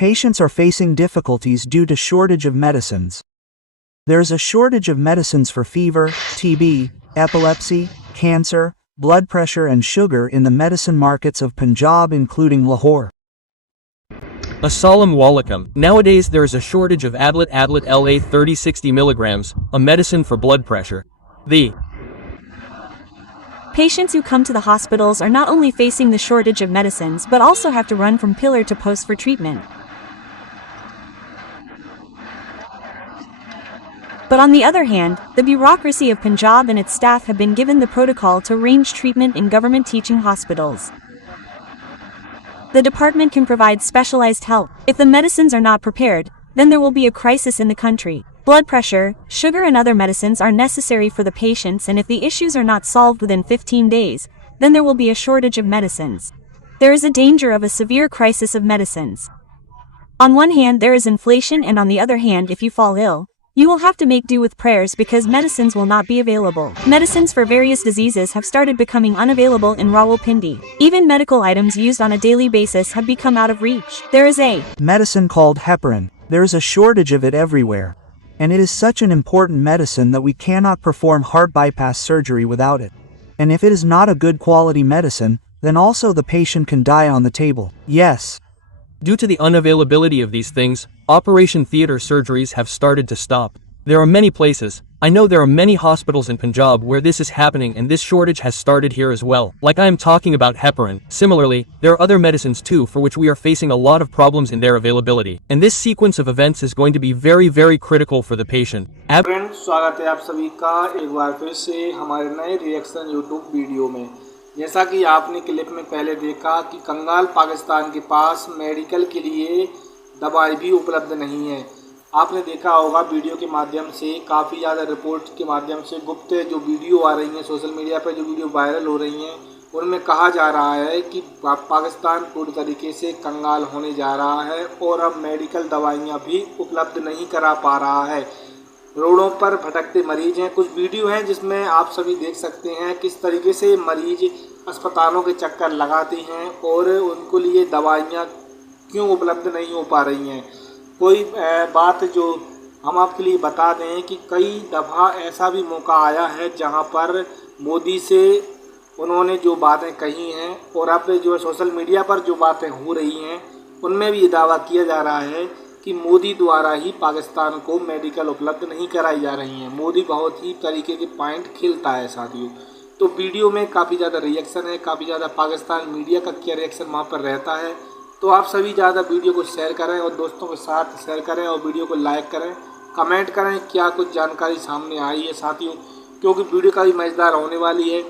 Patients are facing difficulties due to shortage of medicines. There's a shortage of medicines for fever, TB, epilepsy, cancer, blood pressure and sugar in the medicine markets of Punjab including Lahore. Assalamu alaikum. Nowadays there is a shortage of Ablat LA 30-60 milligrams, a medicine for blood pressure. The patients who come to the hospitals are not only facing the shortage of medicines but also have to run from pillar to post for treatment. But on the other hand, the bureaucracy of Punjab and its staff have been given the protocol to arrange treatment in government teaching hospitals. The department can provide specialized help. If the medicines are not prepared, then there will be a crisis in the country. Blood pressure, sugar and other medicines are necessary for the patients, and if the issues are not solved within 15 days, then there will be a shortage of medicines. There is a danger of a severe crisis of medicines. On one hand there is inflation, and on the other hand if you fall ill, you will have to make do with prayers because medicines will not be available. Medicines for various diseases have started becoming unavailable in Rawalpindi. Even medical items used on a daily basis have become out of reach. There is a medicine called heparin. There is a shortage of it everywhere. And it is such an important medicine that we cannot perform heart bypass surgery without it. And if it is not a good quality medicine, then also the patient can die on the table. Yes. Due to the unavailability of these things, operation theater surgeries have started to stop. There are many places, I know there are many hospitals in Punjab where this is happening, and this shortage has started here as well. Like I am talking about heparin. Similarly, there are other medicines too for which we are facing a lot of problems in their availability. And this sequence of events is going to be very critical for the patient. Friends, स्वागत है आप सभी का एक बार फिर से हमारे नए रिएक्शन यूट्यूब वीडियो में। जैसा कि आपने क्लिप में पहले देखा कि कंगाल पाकिस्तान के पास मेडिकल के लिए दवाई भी उपलब्ध नहीं है। आपने देखा होगा वीडियो के माध्यम से, काफ़ी ज़्यादा रिपोर्ट के माध्यम से गुप्त जो वीडियो आ रही हैं सोशल मीडिया पर, जो वीडियो वायरल हो रही हैं, उनमें कहा जा रहा है कि पाकिस्तान पूरी तरीके से कंगाल होने जा रहा है और अब मेडिकल दवाइयाँ भी उपलब्ध नहीं करा पा रहा है। रोडों पर भटकते मरीज हैं। कुछ वीडियो हैं जिसमें आप सभी देख सकते हैं किस तरीके से मरीज अस्पतालों के चक्कर लगाते हैं और उनको लिए दवाइयाँ क्यों उपलब्ध नहीं हो पा रही हैं। कोई बात जो हम आपके लिए बता दें कि कई दफ़ा ऐसा भी मौका आया है जहां पर मोदी से उन्होंने जो बातें कही हैं और अब जो सोशल मीडिया पर जो बातें हो रही हैं उनमें भी ये दावा किया जा रहा है कि मोदी द्वारा ही पाकिस्तान को मेडिकल उपलब्ध नहीं कराई जा रही हैं। मोदी बहुत ही तरीके के पॉइंट खेलता है साथियों। तो वीडियो में काफ़ी ज़्यादा रिएक्शन है, काफ़ी ज़्यादा पाकिस्तान मीडिया का क्या रिएक्शन वहाँ पर रहता है। तो आप सभी ज़्यादा वीडियो को शेयर करें और दोस्तों के साथ शेयर करें और वीडियो को लाइक करें, कमेंट करें क्या कुछ जानकारी सामने आई है साथियों, क्योंकि वीडियो काफ़ी मज़ेदार होने वाली है।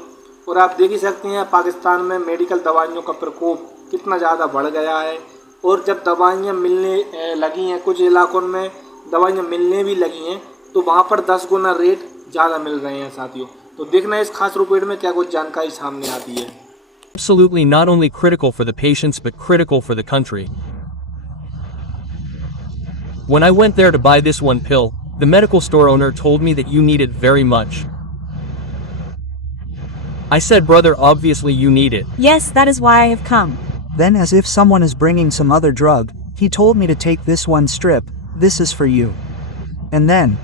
और आप देख ही सकते हैं पाकिस्तान में मेडिकल दवाइयों का प्रकोप कितना ज़्यादा बढ़ गया है और जब दवाइयाँ मिलने लगी हैं, कुछ इलाकों में दवाइयाँ मिलने भी लगी हैं तो वहाँ पर 10 गुना रेट ज़्यादा मिल रहे हैं साथियों। तो देखना इस खास रिपोर्ट में क्या कुछ जानकारी सामने आती है। Absolutely not only critical for the patients but critical for the country. When I went there to buy this one pill, the medical store owner told me that you need it very much. I said, brother, obviously you need it. Yes, that is why I have come. Then as if someone is bringing some other drug, he told me to take this one strip, this is for you. And then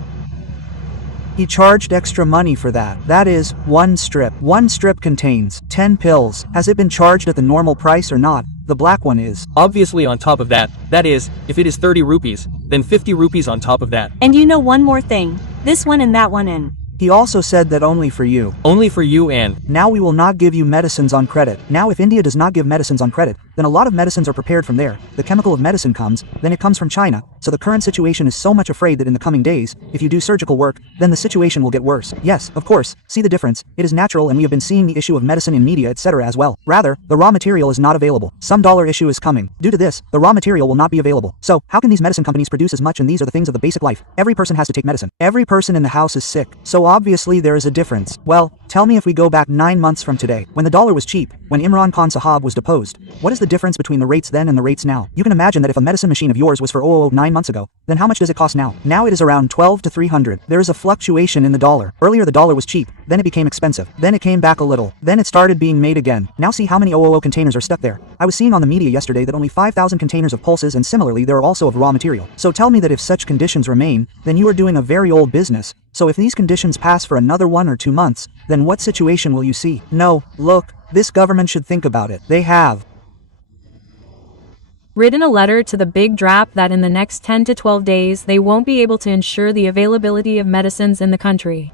he charged extra money for that. That is, one strip. One strip contains 10 pills. Has it been charged at the normal price or not? The black one is. Obviously on top of that. That is, if it is 30 rupees, then 50 rupees on top of that. And you know one more thing. This one and that one in. He also said that only for you. Only for you and. Now we will not give you medicines on credit. Now if India does not give medicines on credit, then a lot of medicines are prepared from there. The chemical of medicine comes, then it comes from China. So the current situation is so much afraid that in the coming days, if you do surgical work, then the situation will get worse. Yes, of course, see the difference. It is natural and we have been seeing the issue of medicine in media etc. as well. Rather, the raw material is not available. Some dollar issue is coming. Due to this, the raw material will not be available. So, how can these medicine companies produce as much? And these are the things of the basic life. Every person has to take medicine. Every person in the house is sick. So obviously there is a difference. Well, tell me if we go back 9 months from today, when the dollar was cheap, when Imran Khan Sahab was deposed, what is the the difference between the rates then and the rates now? You can imagine that if a medicine machine of yours was for 9 months ago, then how much does it cost now? Now it is around 12 to 300. There is a fluctuation in the dollar. Earlier the dollar was cheap, then it became expensive, then it came back a little, then it started being made again. Now see how many containers are stuck there. I was seeing on the media yesterday that only 5,000 containers of pulses, and similarly there are also of raw material. So tell me that if such conditions remain, then you are doing a very old business. So if these conditions pass for another 1 or 2 months, then what situation will you see? No, look, this government should think about it. They have written a letter to the big drap that in the next 10 to 12 days they won't be able to ensure the availability of medicines in the country.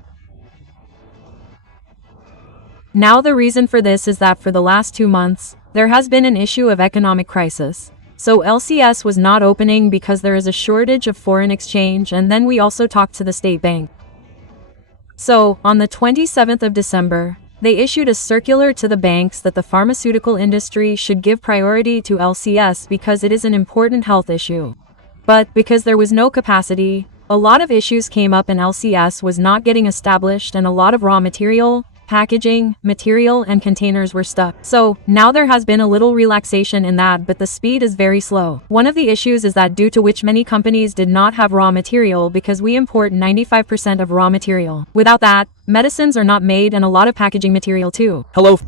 Now the reason for this is that for the last 2 months, there has been an issue of economic crisis. So LCS was not opening because there is a shortage of foreign exchange, and then we also talked to the state bank. So, on the 27th of December, they issued a circular to the banks that the pharmaceutical industry should give priority to LCS because it is an important health issue. But because there was no capacity, a lot of issues came up and LCS was not getting established, and a lot of raw material, packaging, material and containers were stuck. So, now there has been a little relaxation in that, but the speed is very slow. One of the issues is that due to which many companies did not have raw material because we import 95% of raw material. Without that, medicines are not made, and a lot of packaging material too. Hello.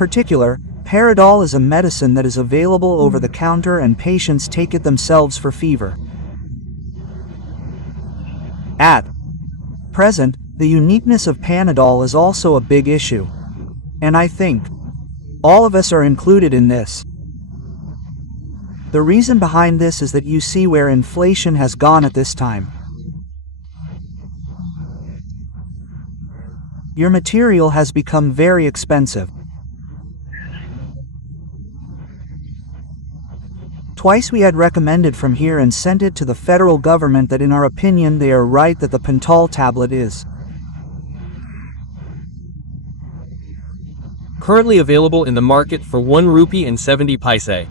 particular, Paradol is a medicine that is available over the counter and patients take it themselves for fever. At present, the uniqueness of Panadol is also a big issue. And I think all of us are included in this. The reason behind this is that you see where inflation has gone at this time. Your material has become very expensive. Twice we had recommended from here and sent it to the federal government that in our opinion they are right that the Panadol tablet is currently available in the market for 1 rupee and 70 paise.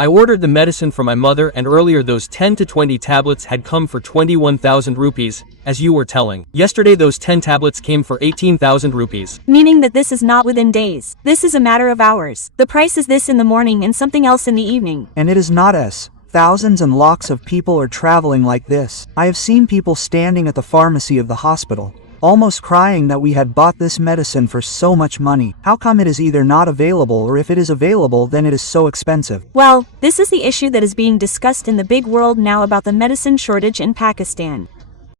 I ordered the medicine for my mother, and earlier those 10 to 20 tablets had come for 21,000 rupees, as you were telling. Yesterday those 10 tablets came for 18,000 rupees. Meaning that this is not within days. This is a matter of hours. The price is this in the morning and something else in the evening. And it is not us. Thousands and lakhs of people are traveling like this. I have seen people standing at the pharmacy of the hospital, almost crying that we had bought this medicine for so much money. How come it is either not available, or if it is available then it is so expensive? Well, this is the issue that is being discussed in the big world now about the medicine shortage in Pakistan.